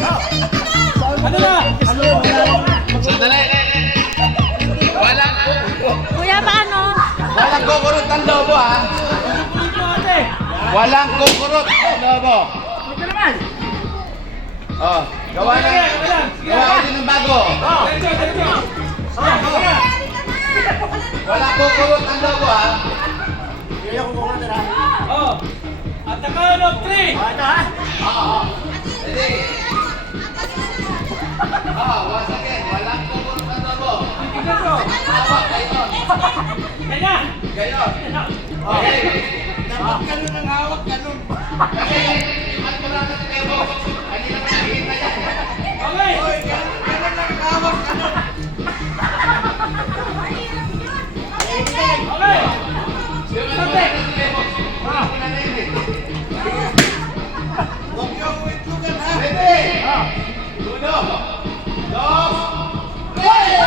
Ano na? Sandali. Walang Kuya, paano? walang kukurot ng lobo ha. Walang kukurot ng lobo. Ito naman. Oh, gawa na. Gawa din ng bago. Walang kukurot ng lobo ha. Kaya ko kukuha na. Oh. At the count of 3. Ito ha? Ready? Once again, walang kukurot ng lobo. Tingnan ko. Hawak kayo. Kaya. Gayon. Okay. Dapat ganun ang hawak, ganun. Kasi, at wala na si Bebo. Kanina pa nakikita yan. Okay. Oy, ganun ang hawak, ganun. Okay. Yung ano wala na si Bebo. Wala na yun eh. Huwag yung itlugan ha. Ready? Uno, dos, tres!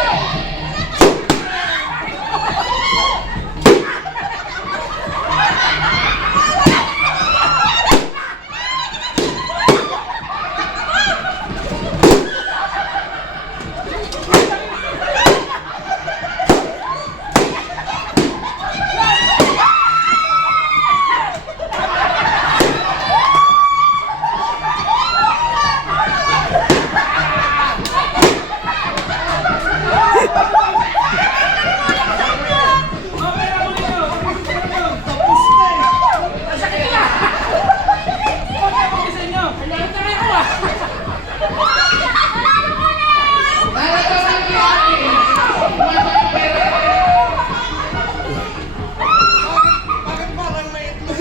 Bakit parang may itlog?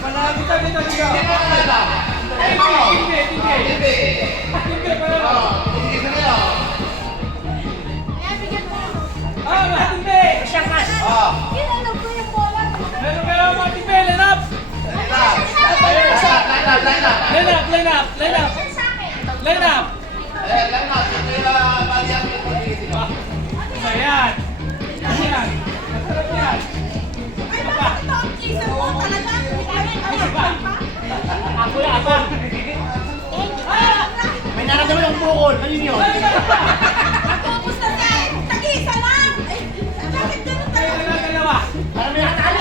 Malapit na dito. Sino na nila? Emo! Hindi. Isa na yun. Ah, matimbe. Meron kayo matimbe. Line up. Line up. Line up. Line up. Line up. Ayan. Ayan. Masarap yan. Ako na, ako. May naramdaman ang bukol. Ano yun? Dalawa. Parang may nakatali.